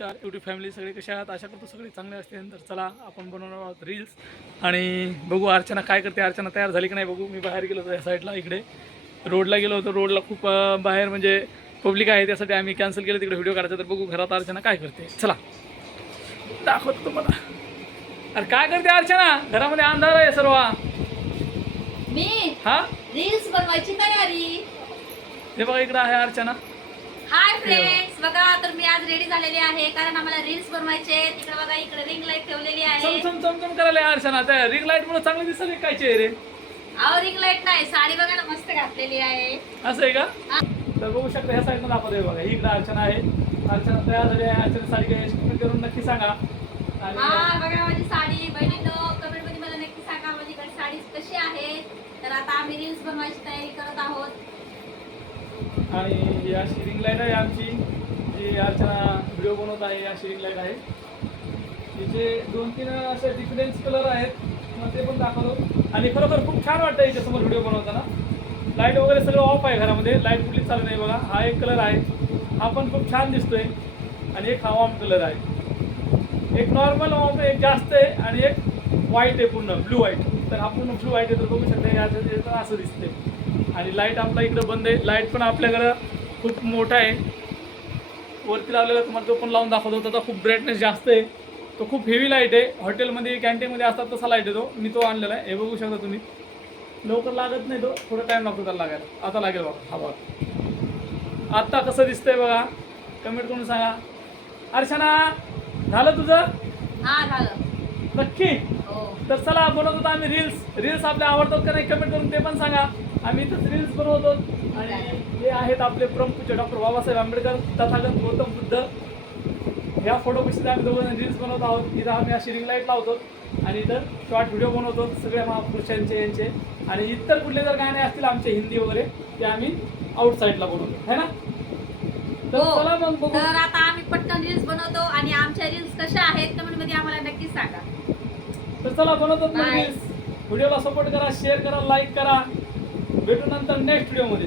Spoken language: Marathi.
नमस्कार. यूट्यूब फॅमिली सगळे कसे आहात? आशा करतो सगळे चांगले असतील. तर चला आपण बनवणार आहोत रील्स आणि बघू अर्चना काय करते. अर्चना तयार झाली की नाही बघू. मी बाहेर गेलो होतो या साईडला इकडे. रोडला गेलो होतो. रोडला खूप बाहेर म्हणजे पब्लिक आहे. त्यासाठी आम्ही कॅन्सल केलं. तिकडे व्हिडिओ काढायचा. तर बघू घरात अर्चना काय करते. चला. दाखवतो तुम्हाला. अरे काय करते अर्चना? घरामध्ये अंधार आहे सर्व. मी हा? रील्स बनवायची तयारी. हे बघा इकडे आहे अर्चना. हाय फ्रेंड्स बघा तर मी आज रेडी झालेली आहे. कारण आम्हाला रील्स बनवायचे तिकडे बघा इकडे रिंग लाइट ठेवलेली आहे. चमचम चमचम करायला आहे अर्चना. त्या रिंग लाइट मुळे चांगली दिसत काय चेहरे? अहो रिंग लाइट नाही. साडी बघा ना मस्त घातलेली आहे. असं आहे का? हा. तर बघू शकता ह्या साईडला दाखवतोय बघा. ही इकडे अर्चना आहे. अर्चना तयार झाली आहे. अर्चना साडी काय करून नक्की सांगा. आणि हा बघा माझी साडी. बहिणीनो कमेंटमध्ये मला नक्की सांगा माझीकडे साडी कशी आहे? तर आता आम्ही रील्स बनवायची तयारी करत आहोत. आणि या शिरिंग लाइट आहे आमची जी अर्चना व्हिडिओ बनवत आहे या शिरिंग लाइट आहे. तिचे दोन तीन असे डिफरन्स कलर आहेत मग ते पण दाखवतो. आणि खरोखर खूप छान वाटतं याच्यासमोर व्हिडिओ बनवताना. लाइट वगैरे सगळं ऑफ आहे घरामध्ये लाइट कुठलीच चालू नाही बघा. हा एक कलर आहे. हा पण खूप छान दिसतोय. आणि एक हा वॉम कलर आहे. एक नॉर्मल वॉम एक जास्त आहे आणि एक व्हाईट आहे पूर्ण ब्लू व्हाईट तर हा पूर्ण व्हाईट आहे तर बघू शकता याचं तर असं दिसतंय. आणि लाइट आपला इकडं बंद आहे. लाइट पण आपल्याकडं खूप मोठा आहे. वरती लावलेला तुम्हाला तो पण लावून दाखवतो. त्याचा खूप ब्राईटनेस जास्त आहे. तो खूप हेवी लाइट आहे. हॉटेलमध्ये कॅन्टीनमध्ये असतात तसा लाइट आहे तो. मी तो आणलेला आहे. हे बघू शकता तुम्ही. लवकर लागत नाही तो. थोडा टाईम लागतो त्याला लागायला. आता लागेल बघा. हा बघा. आत्ता कसं दिसतंय बघा. कमेंट करून सांगा. अर्चना झालं तुझं? हा झालं. नक्की? तर चला बनवत होतो आम्ही रील्स रील्स आपल्या आवडतात का नाही कमेंट करून ते पण सांगा. आम्ही इथंच रील्स बनवतो आणि हे आहेत आपले प्रमुख डॉक्टर बाबासाहेब आंबेडकर तथागत गौतम बुद्ध. ह्या फोटोपेक्षा आम्ही दोघं रील्स बनवत आहोत. इथं आम्ही अशी रिंग लाइट लावतो. आणि इथं शॉर्ट व्हिडिओ बनवतो. सगळ्या महापुरुषांचे यांचे. आणि इतर कुठले जर गाणे असतील आमचे हिंदी वगैरे ते आम्ही आउटसाईडला बनवतो. है ना? तर हो. चला मग बघू. तर आता आम्ही पटकन रील्स बनवतो. आणि आमच्या रील्स कशा आहेत कमेंटमध्ये आम्हाला चला बनवतो Bye. रील्स व्हिडिओला सपोर्ट करा शेअर करा लाईक करा. भेटू नंतर नेक्स्ट व्हिडिओमध्ये